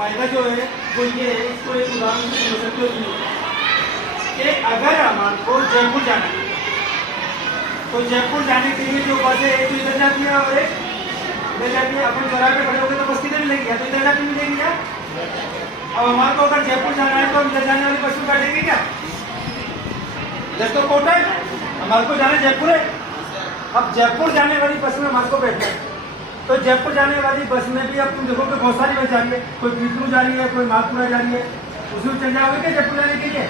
फायदा जो है वो ये है, इसको एक उदाहरण से समझ सकते हो कि अगर हमारे को जयपुर जाना है तो जयपुर जाने के लिए जो बस है एक तो इधर जाती है और एक इधर जाती है। अपन चौराहे पे खड़े हो गए तो बस किधर मिलेगी, या तो इधर जाती मिलेगी क्या। अब हमारे को अगर जयपुर जाना है तो हम इधर जाने वाली बस में बैठेंगे क्या, इधर तो कोटा है, हमारे को जाना जयपुर है। अब जयपुर जाने वाली बस में हमारे को बैठना है तो जयपुर जाने वाली बस में भी अब तुम देखोगे बहुत सारी बस जा रही है, कोई पीपलू जा रही है, कोई मालपुरा जा रही है, उसमें चल जाओगे क्या जयपुर जाने के लिए,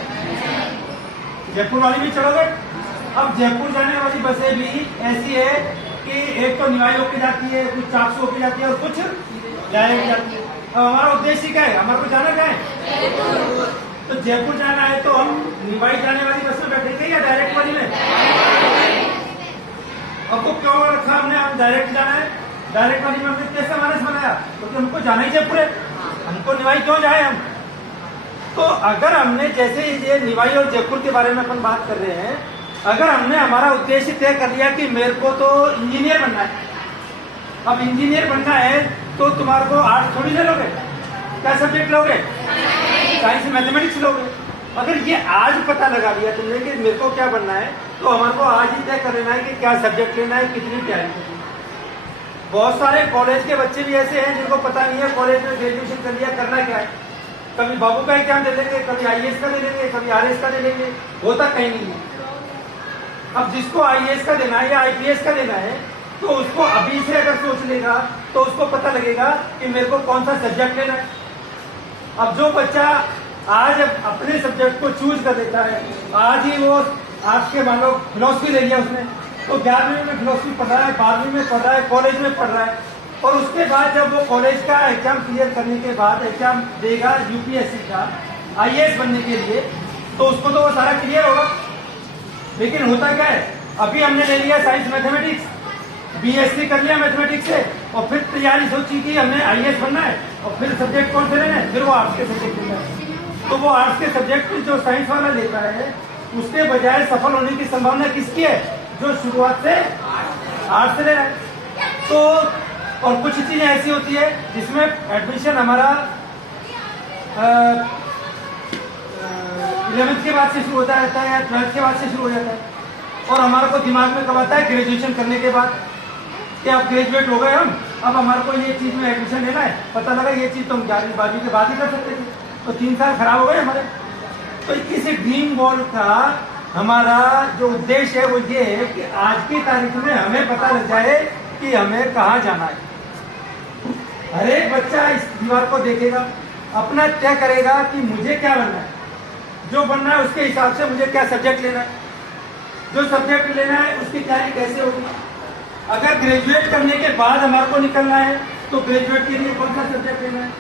जयपुर वाली भी चलोगे। अब जयपुर जाने वाली बसें भी ऐसी है कि एक तो निवाई होके जाती है, कुछ चाकसू होके जाती है और कुछ डायरेक्ट जाती है। अब हमारा उद्देश्य क्या है, हमारे को जाना क्या है, तो जयपुर जाना है तो हम निवाई जाने वाली बस में बैठेंगे या डायरेक्ट वाली में। अब तो क्यों रखा हमने, हम डायरेक्ट जाना है, डायरेक्ट वाली में हमने कैसे मानस बनाया, क्योंकि हमको जाना ही जयपुर है, हमको निवाई क्यों जाए हम। तो अगर हमने जैसे ये निवाई और जयपुर के बारे में अपन बात कर रहे हैं, अगर हमने हमारा उद्देश्य तय कर लिया कि मेरे को तो इंजीनियर बनना है, अब इंजीनियर बनना है तो तुम्हारे को आर्ट्स थोड़ी ना लोगे, क्या सब्जेक्ट लोगे, साइंस मैथमेटिक्स लोगे। अगर ये आज पता लगा लिया तुमने कि मेरे को क्या बनना है तो हमारे को आज ही तय कर लेना है कि क्या सब्जेक्ट लेना है, कितनी तैयारी करनी है। बहुत सारे कॉलेज के बच्चे भी ऐसे हैं जिनको पता नहीं है कॉलेज में ग्रेजुएशन कर लिया करना क्या है, कभी बाबू का एग्जाम दे लेंगे, कभी आईएएस का दे लेंगे, कभी आरएस का दे लेंगे, होता कहीं नहीं है। अब जिसको आईएएस का देना है या आईपीएस का देना है तो उसको अभी से अगर सोच लेगा तो उसको पता लगेगा कि मेरे को कौन सा सब्जेक्ट लेना है। अब जो बच्चा आज अपने सब्जेक्ट को चूज कर लेता है, आज ही वो आज के मान लो फिलोसफी ले लिया उसने, तो 11वीं में फिलोसफी पढ़ रहा है, 12वीं में पढ़ रहा है, कॉलेज में पढ़ रहा है, और उसके बाद जब वो कॉलेज का एग्जाम क्लियर करने के बाद एग्जाम देगा यूपीएससी का आईएएस बनने के लिए, तो उसको तो वो सारा क्लियर होगा। लेकिन होता क्या है, अभी हमने ले लिया साइंस मैथमेटिक्स, बीएससी कर लिया मैथमेटिक्स से, और फिर तैयारी सोची कि हमने आईएएस बनना है, और फिर सब्जेक्ट कौन से लेना है, फिर वो आर्ट्स के सब्जेक्ट लेना है। तो वो आर्ट्स के सब्जेक्ट जो साइंस वाला लेता है उसके बजाय सफल होने की संभावना किसकी है, जो शुरुआत से आर्ट्स से ले रहा है। तो और कुछ चीजें ऐसी होती है जिसमें एडमिशन हमारा 11th के बाद से शुरू होता रहता है या 12th के बाद से शुरू हो जाता है, और हमारे को दिमाग में कब आता है, ग्रेजुएशन करने के बाद कि अब ग्रेजुएट हो गए हम, अब हमारे को ये चीज में एडमिशन लेना है, पता लगा ये चीज तो हम 11वीं 12वीं के बाद ही कर सकते थे, तो 3 साल खराब हो गए हमारे। तो इस ड्रीम गोल का हमारा जो उद्देश्य है वो ये है कि आज की तारीख में हमें पता लग जाए कि हमें कहाँ जाना है। हर एक बच्चा इस दीवार को देखेगा, अपना तय करेगा कि मुझे क्या बनना है, जो बनना है उसके हिसाब से मुझे क्या सब्जेक्ट लेना है, जो सब्जेक्ट लेना है उसकी तैयारी कैसे होगी। अगर ग्रेजुएट करने के बाद हमारे को निकलना है तो ग्रेजुएट के लिए कौन सा सब्जेक्ट लेना है,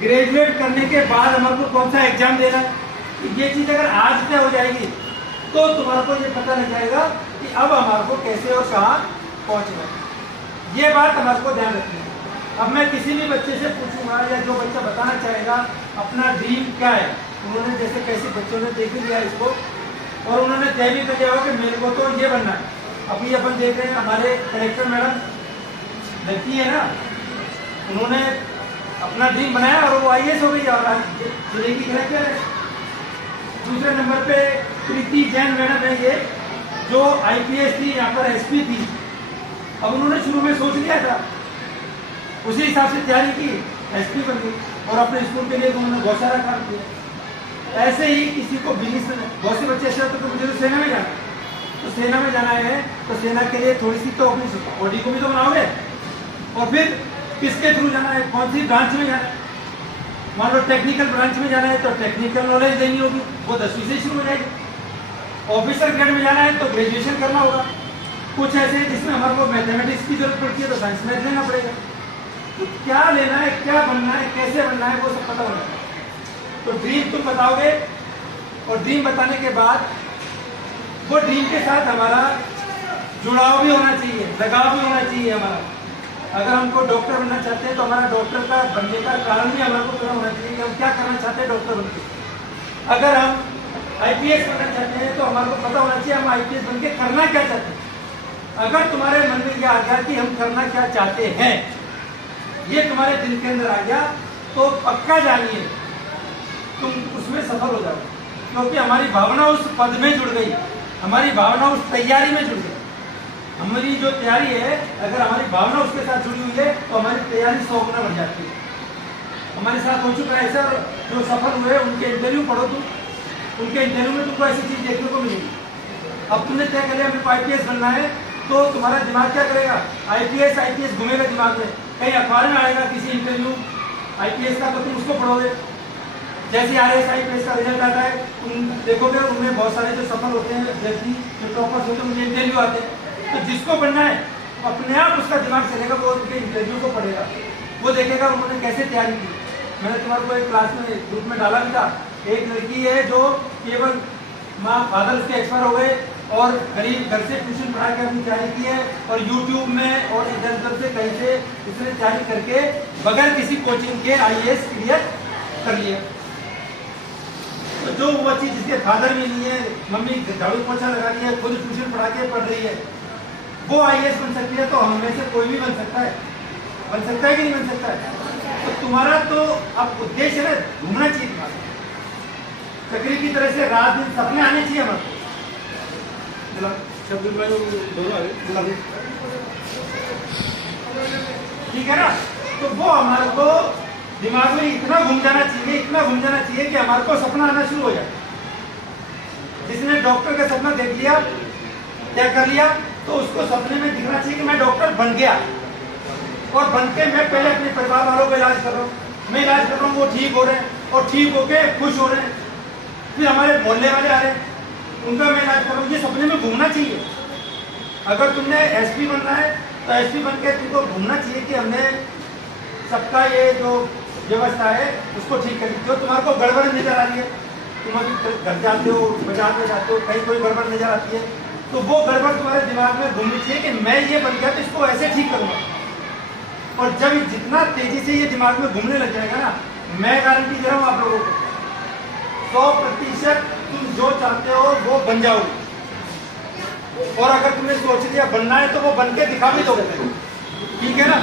ग्रेजुएट करने के बाद हमारे को कौन सा एग्जाम देना है, ये चीज अगर आज तय हो जाएगी तो तुम्हारे को ये पता लग जाएगा कि अब हमारे को कैसे और कहाँ पहुंचना है। ये बात हमारे को ध्यान रखनी है। अब मैं किसी भी बच्चे से पूछूंगा या जो बच्चा बताना चाहेगा अपना ड्रीम क्या है, उन्होंने जैसे कैसे बच्चों ने देख लिया इसको और उन्होंने तय भी कर लिया हो कि मेरे को तो ये बनना है। अभी अपन देख रहे हैं हमारे कलेक्टर मैडम लड़की है ना, उन्होंने अपना ड्रीम बनाया और वो आईएएस हो गई और जिले की कलेक्टर है। दूसरे नंबर पे प्रीति जैन मैडम है ये, जो आईपीएस थी, यहाँ पर एसपी थी। अब उन्होंने शुरू में सोच लिया था, उसी हिसाब से तैयारी की, एसपी बन गई और अपने स्कूल के लिए उन्होंने बहुत सारा काम किया। ऐसे ही किसी को बिजनेस में बहुत से बच्चे ऐसे होते तो मुझे तो सेना में जाना, तो सेना में जाना है तो सेना के लिए थोड़ी सी तो अपनी बॉडी को भी तो बनाओगे, और फिर किसके थ्रू जाना है, कौन सी ब्रांच में जाना है। मान लो टेक्निकल ब्रांच में जाना है तो टेक्निकल नॉलेज देनी होगी, वो 10वीं से शुरू हो जाएगी। ऑफिसर ग्रेड में जाना है तो ग्रेजुएशन करना होगा। कुछ ऐसे जिसमें हमारे को मैथमेटिक्स की जरूरत पड़ती है तो साइंस मैथ लेना पड़ेगा। तो क्या लेना है, क्या बनना है, कैसे बनना है, वो सब पता होना चाहिए। तो ड्रीम तुम बताओगे और ड्रीम बताने के बाद वो ड्रीम के साथ हमारा जुड़ाव भी होना चाहिए, लगाव भी होना चाहिए हमारा। अगर हमको डॉक्टर बनना चाहते हैं तो हमारा डॉक्टर का बनने का कारण भी हमारे को पता होना चाहिए कि हम क्या करना चाहते हैं डॉक्टर बनके। अगर हम आईपीएस बनना चाहते हैं तो हमारे को पता होना चाहिए हम आईपीएस बनके करना क्या चाहते हैं। अगर तुम्हारे मन में यह आ गया कि हम करना क्या चाहते हैं, ये तुम्हारे दिल के अंदर आ गया, तो पक्का जानिए तुम उसमें सफल हो जाओ, क्योंकि हमारी भावना उस पद में जुड़ गई, हमारी भावना उस तैयारी में जुड़ गई। हमारी जो तैयारी है, अगर हमारी भावना उसके साथ जुड़ी हुई है तो हमारी तैयारी 100 गुना बढ़ जाती है। हमारे साथ हो चुका है सर, जो सफल हुए उनके इंटरव्यू पढ़ो तुम, उनके इंटरव्यू में तुमको ऐसी चीज देखने को मिलेगी। अब तुमने तय कर लिया मेरे को IPS बनना है, तो तुम्हारा दिमाग क्या करेगा, IPS घूमेगा दिमाग में, कहीं अखबार में आएगा किसी इंटरव्यू IPS का, तो तुम उसको पढ़ोगे। जैसे RS IPS का रिजल्ट आता है, तुम देखोगे उनमें बहुत सारे जो सफल होते हैं व्यक्ति, जो टॉपर्स होते हैं, उनके इंटरव्यू आते हैं। तो जिसको बनना है अपने आप उसका दिमाग चलेगा, वो उनके इंटरव्यू को पढ़ेगा, वो देखेगा उन्होंने कैसे तैयारी की। मैंने तुम्हारे को एक क्लास में ग्रुप में डाला भी था, एक लड़की है जो केवल माँ फादर उसके एक्सपायर हो गए और गरीब घर से ट्यूशन पढ़ा के अपनी तैयारी की है, और यूट्यूब में और इधर उधर से कहीं से इसने तैयारी करके बगैर किसी कोचिंग के IAS क्लियर कर लिया। तो जो वो चीज जिसके फादर भी नहीं है, मम्मी झाड़ू पोछा लगा रही है, खुद ट्यूशन पढ़ा के पढ़ रही है, वो IAS बन सकती है। तो हम में से कोई भी बन सकता है कि नहीं बन सकता है? तो तुम्हारा तो अब उद्देश्य है घूमना चाहिए, तुम्हारा चक्री की तरह से रात दिन सपने आने चाहिए हमारे। ठीक है ना? तो वो हमारे को दिमाग में इतना घूम जाना चाहिए कि हमारे को सपना आना शुरू हो जाए। जिसने डॉक्टर का सपना देख लिया, क्या कर लिया, तो उसको सपने में दिखना चाहिए कि मैं डॉक्टर बन गया, और बन के मैं पहले अपने परिवार वालों का इलाज कर रहा हूँ, मैं इलाज कर रहा हूँ, वो ठीक हो रहे हैं और ठीक होके खुश हो रहे हैं, फिर हमारे मोहल्ले वाले आ रहे हैं, उनका मैं इलाज कर रहा हूँ। ये सपने में घूमना चाहिए। अगर तुमने SP बनना है तो SP बन के तुमको घूमना चाहिए कि हमने सबका ये जो व्यवस्था है उसको ठीक कर दी। जो तुम्हारे को गड़बड़ नजर आ रही है, तुम अभी घर जाते हो, बाजार में जाते हो, कहीं कोई गड़बड़ नजर आती है, तो वो गड़बड़ तुम्हारे दिमाग में घूमनी चाहिए कि मैं ये बन गया तो इसको ऐसे ठीक करूँगा। और जब जितना तेजी से ये दिमाग में घूमने लग जाएगा ना, मैं गारंटी दे रहा हूँ आप लोगों को 100% तुम जो चाहते हो वो बन जाओगे। और अगर तुमने सोच लिया बनना है तो वो बन के दिखा भी दोगे। ठीक है ना?